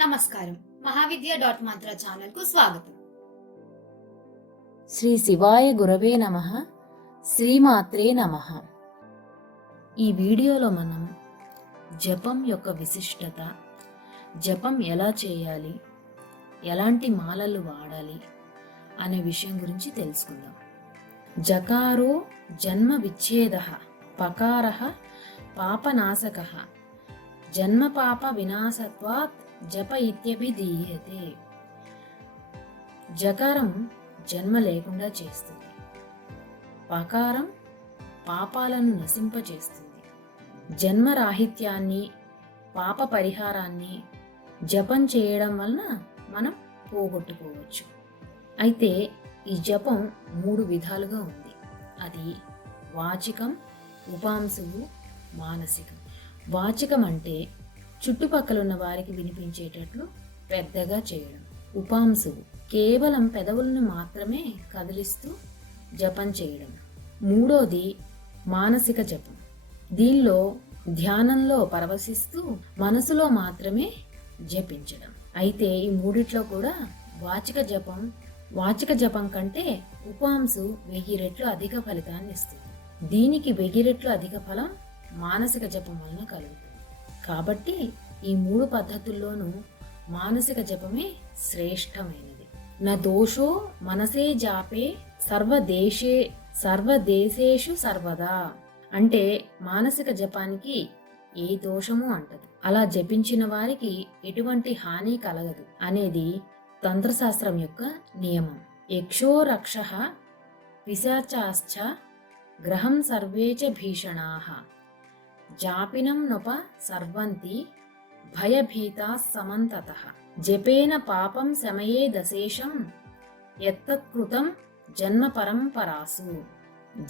నమస్కారం. మహావిద్య ఛానల్ కు స్వాగతం. శ్రీ శివాయ గురవే నమః. శ్రీమాత్రే నమః. ఈ వీడియోలో మనం జపం యొక్క విశిష్టత, జపం ఎలా చేయాలి, ఎలాంటి మాలలు వాడాలి అనే విషయం గురించి తెలుసుకుందాం. జకారో జన్మ విచ్ఛేదః, పకారః పాపనాశకః, జన్మ పాప వినాశత్వాత్ జప ఇత్యభిధీయతే. జకారం జన్మ లేకుండా చేస్తుంది, పకారం పాపాలను నశింపచేస్తుంది, జన్మరాహిత్యాన్ని పాప పరిహారాన్ని జపం చేయడం వలన మనం పోగొట్టుకోవచ్చు. అయితే ఈ జపం 3 విధాలుగా ఉంది. అది వాచికం, ఉపాంశువు, మానసికం. వాచికం అంటే చుట్టుపక్కల ఉన్న వారికి వినిపించేటట్లు పెద్దగా చేయడం. ఉపాంశువు కేవలం పెదవులను మాత్రమే కదిలిస్తూ జపం చేయడం. మూడోది మానసిక జపం. దీనిలో ధ్యానంలో పరవశిస్తూ మనసులో మాత్రమే జపించడం. అయితే ఈ మూడిట్లో కూడా వాచిక జపం కంటే ఉపాంశు 1000 రెట్లు అధిక ఫలితాన్ని ఇస్తుంది. దీనికి 1000 రెట్లు అధిక ఫలం మానసిక జపం వలన కలుగుతుంది. కాబట్టి ఈ 3 పద్ధతుల్లోనూ మానసిక జపమే శ్రేష్టమైనది. నా దోషో మనసే జాపే సర్వదేశేషు సర్వదా అంటే మానసిక జపానికి ఏ దోషము అంటదు. అలా జపించిన వారికి ఎటువంటి హాని కలగదు అనేది తంత్రశాస్త్రం యొక్క నియమం. యక్షో రక్షః పిశాచాశ్చ గ్రహం సర్వే చ భీషణాః జాపినం నొప సర్వంతి భయభీతా సమంతతః జపేన పాపం శమయే దశేషం యత్తత్కృతం జన్మ పరంపరాసు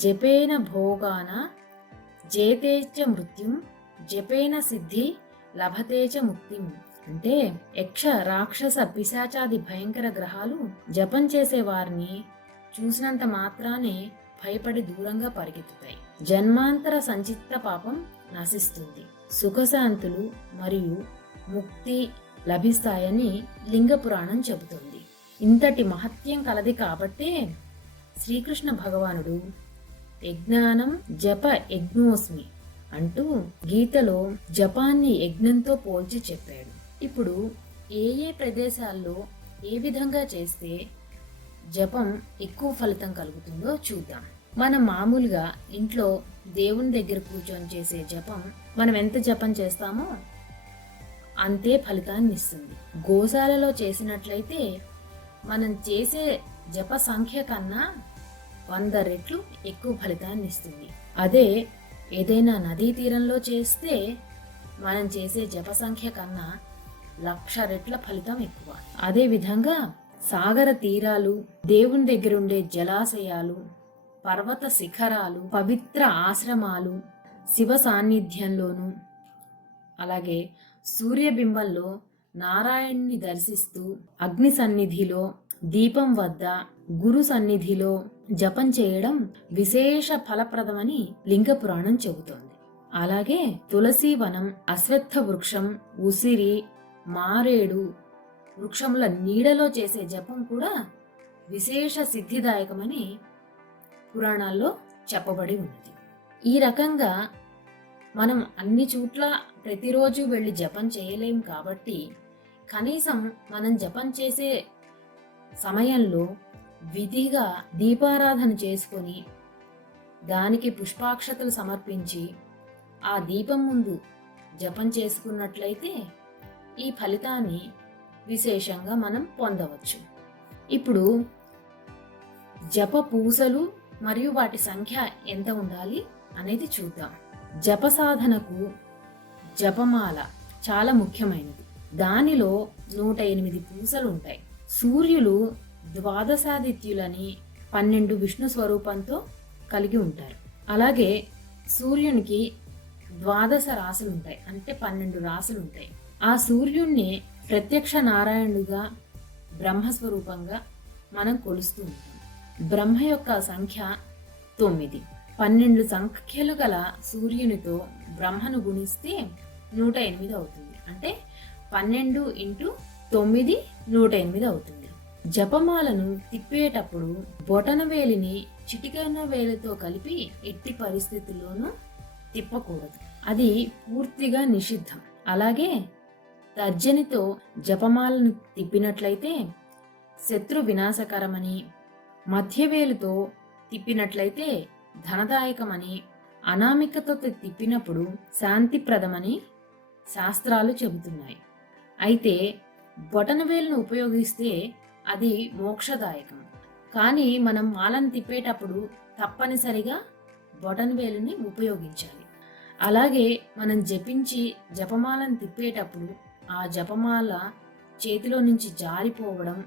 జపేన భోగాన జేతే చ మృత్యుం జపేన సిద్ధి లభతే చ ముక్తిం. అంటే యక్ష రాక్షస పిశాచాది భయంకర గ్రహాలు జపం చేసే వారిని చూసినంత మాత్రానే భయపడి దూరంగా పరిగెత్తుతాయి. జన్మాంతర సంచిత్త పాపం నశిస్తుంది, సుఖశాంతులు మరియు ముక్తి లభిస్తాయని లింగ పురాణం చెబుతుంది. ఇంతటి మహత్యం కలది కాబట్టే శ్రీకృష్ణ భగవానుడు యజ్ఞానం జప యజ్ఞోస్మి అంటూ గీతలో జపాన్ని యజ్ఞంతో పోల్చి చెప్పాడు. ఇప్పుడు ఏ ప్రదేశాల్లో ఏ విధంగా చేస్తే జపం ఎక్కువ ఫలితం కలుగుతుందో చూద్దాం. మనం మామూలుగా ఇంట్లో దేవుని దగ్గర కూర్చొని చేసే జపం మనం ఎంత జపం చేస్తామో అంతే ఫలితాన్ని ఇస్తుంది. గోశాలలో చేసినట్లయితే మనం చేసే జప సంఖ్య కన్నా 100 రెట్లు ఎక్కువ ఫలితాన్ని ఇస్తుంది. అదే ఏదైనా నదీ తీరంలో చేస్తే మనం చేసే జప సంఖ్య కన్నా 1,00,000 రెట్ల ఫలితం ఎక్కువ. అదే విధంగా సాగర తీరాలు, దేవుని దగ్గర ఉండే జలాశయాలు, పర్వత శిఖరాలు, పవిత్ర ఆశ్రమాలు, శివ సాన్నిధ్యంలోను, అలాగే సూర్యబింబంలో నారాయణ్ణి దర్శిస్తూ అగ్ని సన్నిధిలో, దీపం వద్ద, గురు సన్నిధిలో జపం చేయడం విశేష ఫలప్రదమని లింగ పురాణం చెబుతోంది. అలాగే తులసి వనం, అశ్వత్థ వృక్షం, ఉసిరి, మారేడు వృక్షముల నీడలో చేసే జపం కూడా విశేష సిద్ధిదాయకమని పురాణాల్లో చెప్పబడి ఉన్నది. ఈ రకంగా మనం అన్ని చోట్ల ప్రతిరోజు వెళ్ళి జపం చేయలేం కాబట్టి కనీసం మనం జపం చేసే సమయంలో విధిగా దీపారాధన చేసుకొని దానికి పుష్పాక్షతలు సమర్పించి ఆ దీపం ముందు జపం చేసుకున్నట్లయితే ఈ ఫలితాన్ని విశేషంగా మనం పొందవచ్చు. ఇప్పుడు జప పూసలు మరియు వాటి సంఖ్య ఎంత ఉండాలి అనేది చూద్దాం. జప సాధనకు జపమాల చాలా ముఖ్యమైనది. దానిలో 108 పూసలు ఉంటాయి. సూర్యులు ద్వాదశాదిత్యులని 12 విష్ణు స్వరూపంతో కలిగి ఉంటారు. అలాగే సూర్యునికి 12 రాసులు ఉంటాయి, అంటే 12 రాసులు ఉంటాయి. ఆ సూర్యుణ్ణి ప్రత్యక్ష నారాయణుడిగా బ్రహ్మస్వరూపంగా మనం కొలుస్తూ ఉంటాం. బ్రహ్మ యొక్క సంఖ్య 9. 12 సంఖ్యలు గల సూర్యునితో బ్రహ్మను గుణిస్తే 108 అవుతుంది. అంటే 12 × 9 108 అవుతుంది. జపమాలను తిప్పేటప్పుడు బొటన వేలిని చిటికెన వేలితో కలిపి ఎట్టి పరిస్థితుల్లోనూ తిప్పకూడదు. అది పూర్తిగా నిషిద్ధం. అలాగే తర్జనితో జపమాలను తిప్పినట్లయితే శత్రు వినాశకరమని, మధ్యవేలుతో తిప్పినట్లయితే ధనదాయకమని, అనామికతో తిప్పినప్పుడు శాంతిప్రదమని శాస్త్రాలు చెబుతున్నాయి. అయితే బొటనవేలును ఉపయోగిస్తే అది మోక్షదాయకం. కానీ మనం మాలను తిప్పేటప్పుడు తప్పనిసరిగా బొటనవేలుని ఉపయోగించాలి. అలాగే మనం జపించి జపమాలను తిప్పేటప్పుడు ఆ జపమాల చేతిలో నుంచి జారిపోవడం,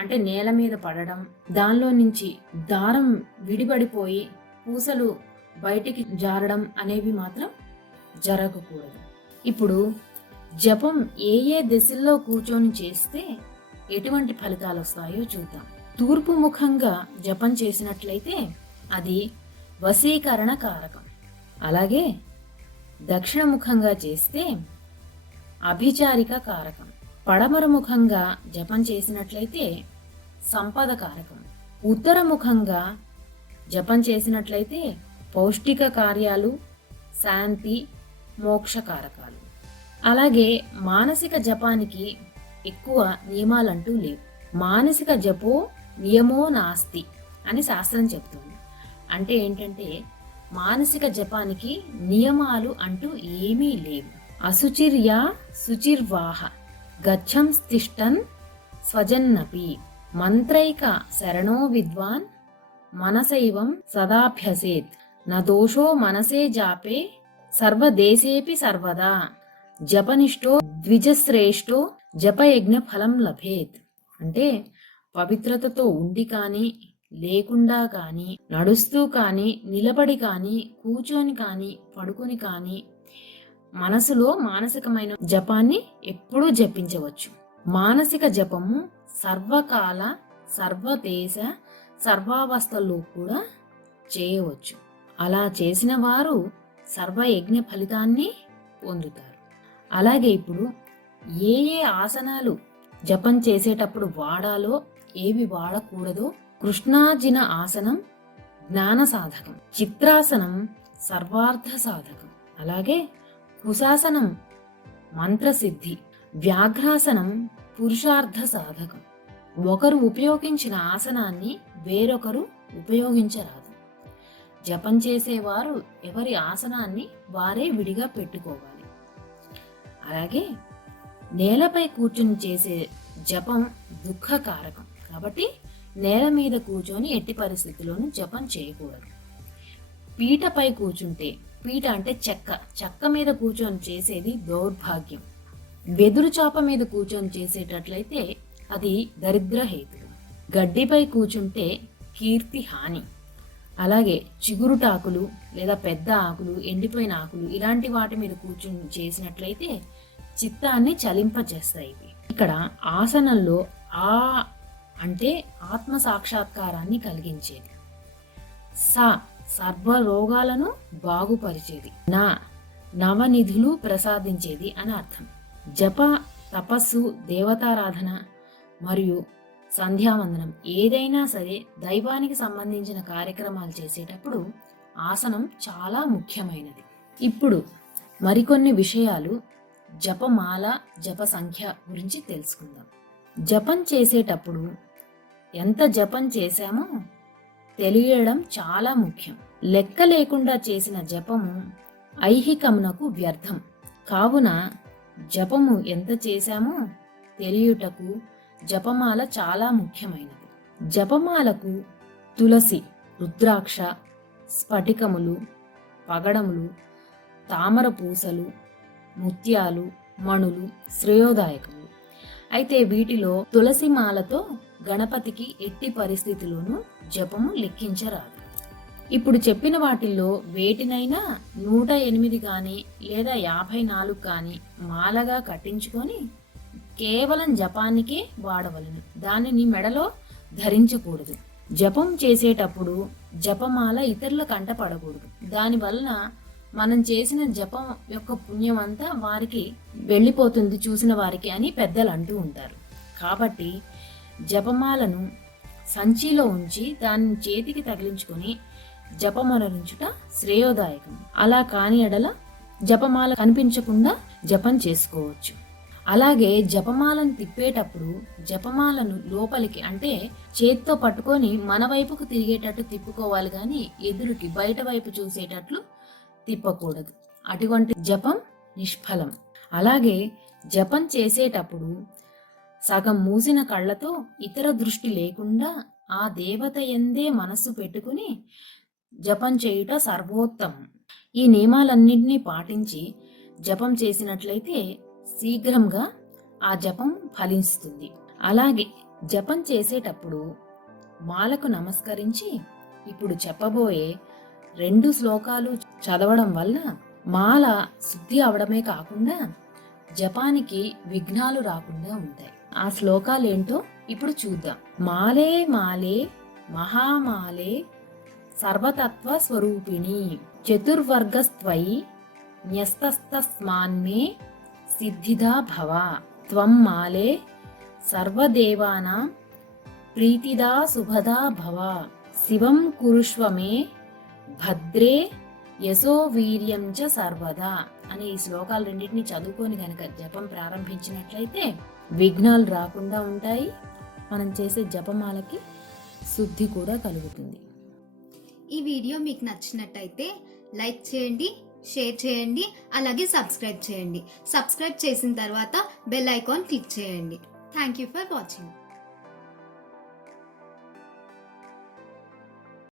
అంటే నేల మీద పడడం, దానిలో నుంచి దారం విడిపడిపోయి పూసలు బయటికి జారడం అనేవి మాత్రం జరగకూడదు. ఇప్పుడు జపం ఏ ఏ దిశల్లో కూర్చొని చేస్తే ఎటువంటి ఫలితాలు వస్తాయో చూద్దాం. తూర్పు ముఖంగా జపం చేసినట్లయితే అది వశీకరణ కారకం. అలాగే దక్షిణ ముఖంగా చేస్తే అభిచారిక కారకం. పడమర ముఖంగా జపం చేసినట్లయితే సంపద కారకం. ఉత్తర ముఖంగా జపం చేసినట్లయితే పౌష్టిక కార్యాలు, శాంతి, మోక్ష కారకాలు. అలాగే మానసిక జపానికి ఎక్కువ నియమాలంటూ లేవు. మానసిక జపో నియమో నాస్తి అని శాస్త్రం చెప్తుంది. అంటే ఏంటంటే మానసిక జపానికి నియమాలు అంటూ ఏమీ లేవు. అశుచిర్యా శుచిర్వాహ గచ్చం తిష్టన్ స్వజన్నపి మంత్రైక శరణో విద్వాన్ మనసైవం సదాభ్యసేత్ నదోషో మనసే జాపే సర్వదేశేపి సర్వదా జపనిష్టో ద్విజశ్రేష్టో జపయజ్ఞ ఫలం లభేత్. అంటే పవిత్రతతో ఉండి కానీ, లేకుండా కానీ, నడుస్తూ కానీ, నిలబడి కానీ, కూర్చొని కానీ, పడుకుని కానీ మనసులో మానసికమైన జపాన్ని ఎప్పుడూ జపించవచ్చు. మానసిక జపము సర్వకాల, సర్వదేశ, సర్వావస్థల్లో కూడా చేయవచ్చు. అలా చేసిన వారు సర్వయజ్ఞ ఫలితాన్ని పొందుతారు. అలాగే ఇప్పుడు ఏ ఏ ఆసనాలు జపం చేసేటప్పుడు వాడాలో, ఏవి వాడకూడదో. కృష్ణాజిన ఆసనం జ్ఞాన సాధకం, చిత్రాసనం సర్వార్థ సాధకం, అలాగే కుశాసనం మంత్రసిద్ధి, వ్యాఘ్రాసనం పురుషార్థ సాధకం. ఒకరు ఉపయోగించిన ఆసనాన్ని వేరొకరు ఉపయోగించరాదు. జపం చేసేవారు ఎవరి ఆసనాన్ని వారే విడిగా పెట్టుకోవాలి. అలాగే నేలపై కూర్చుని చేసే జపం దుఃఖకారకం కాబట్టి నేల మీద కూర్చొని ఎట్టి పరిస్థితుల్లోనూ జపం చేయకూడదు. పీటపై కూర్చుంటే, పీట అంటే చెక్క మీద కూర్చొని చేసేది దౌర్భాగ్యం. వెదురు చాప మీద కూర్చొని చేసేటట్లయితే అది దరిద్ర హేతు. గడ్డిపై కూర్చుంటే కీర్తి హాని. అలాగే చిగురుటాకులు లేదా పెద్ద ఆకులు, ఎండిపోయిన ఆకులు ఇలాంటి వాటి మీద కూర్చుని చేసినట్లయితే చిత్తాన్ని చలింపజేస్తాయి. ఇక్కడ ఆసనంలో ఆ అంటే ఆత్మ సాక్షాత్కారాన్ని కలిగించేది. సర్వ రోగాలను బాగుపరిచేది. నవనిధులు ప్రసాదించేది అని అర్థం. జప, తపస్సు, దేవతారాధన మరియు సంధ్యావందనం ఏదైనా సరే దైవానికి సంబంధించిన కార్యక్రమాలు చేసేటప్పుడు ఆసనం చాలా ముఖ్యమైనది. ఇప్పుడు మరికొన్ని విషయాలు జపమాల, జప సంఖ్య గురించి తెలుసుకుందాం. జపం చేసేటప్పుడు ఎంత జపం చేశామో తెలియడం చాలా ముఖ్యం. లెక్క లేకుండా చేసిన జపము ఐహికమునకు వ్యర్థం. కావున జపము ఎంత చేశామో తెలియుటకు జపమాల చాలా ముఖ్యమైనది. జపమాలకు తులసి, రుద్రాక్ష, స్ఫటికములు, పగడములు, తామర పూసలు, ముత్యాలు, మణులు శ్రేయోదాయకములు. అయితే వీటిలో తులసి మాలతో గణపతికి ఎట్టి పరిస్థితుల్లోనూ జపము లెక్కించరాదు. ఇప్పుడు చెప్పిన వాటిల్లో వేటినైనా 108 కానీ లేదా 54 కానీ మాలగా కట్టించుకొని కేవలం జపానికే వాడవలను. దానిని మెడలో ధరించకూడదు. జపం చేసేటప్పుడు జపమాల ఇతరుల కంట పడకూడదు. దానివలన మనం చేసిన జపం యొక్క పుణ్యం అంతా వారికి వెళ్ళిపోతుంది చూసిన వారికి అని పెద్దలు అంటూ ఉంటారు. కాబట్టి జపమాలను సంచిలో ఉంచి దాన్ని చేతికి తగిలించుకొని జపమనరించుట శ్రేయోదాయకం. అలా కాని ఎడల జపమాల కనిపించకుండా జపం చేసుకోవచ్చు. అలాగే జపమాలను తిప్పేటప్పుడు జపమాలను లోపలికి అంటే చేత్తో పట్టుకొని మన వైపుకు తిరిగేటట్టు తిప్పుకోవాలి, కానీ ఎదురుకి బయట వైపు చూసేటట్లు తిప్పకూడదు. అటువంటి జపం నిష్ఫలం. అలాగే జపం చేసేటప్పుడు సగం మూసిన కళ్ళతో ఇతర దృష్టి లేకుండా ఆ దేవత యందే మనస్సు పెట్టుకుని జపం చేయుట సర్వోత్తమం. ఈ నియమాలన్నింటినీ పాటించి జపం చేసినట్లయితే శీఘ్రంగా ఆ జపం ఫలిస్తుంది. అలాగే జపం చేసేటప్పుడు మాలకు నమస్కరించి ఇప్పుడు చెప్పబోయే 2 శ్లోకాలు చదవడం వల్ల మాల శుద్ధి అవడమే కాకుండా జపానికి విఘ్నాలు రాకుండా ఉంటాయి. ఆ శ్లోకాలు ఏంటో ఇప్పుడు చూద్దాం. మాలే మాలే మహామాలే సర్వతత్వ స్వరూపిణి చతుర్వర్గస్త్వయి న్యస్తస్తస్మాన్మే సిద్ధిదా భవ త్వం మాలే సర్వదేవానాం ప్రీతిదా శుభదా భవ శివం కురుష్వమే భద్రే యశో వీర్యం చ సర్వదా అనే ఈ శ్లోకాలు రెండింటిని చదువుకొని గనక జపం ప్రారంభించినట్లయితే విఘ్నాలు రాకుండా ఉంటాయి. మనం చేసే జపమాలకి శుద్ధి కూడా కలుగుతుంది. ఈ వీడియో మీకు నచ్చినట్టయితే లైక్ చేయండి, షేర్ చేయండి, అలాగే సబ్స్క్రైబ్ చేయండి. సబ్స్క్రైబ్ చేసిన తర్వాత బెల్ ఐకాన్ క్లిక్ చేయండి. Thank you for watching.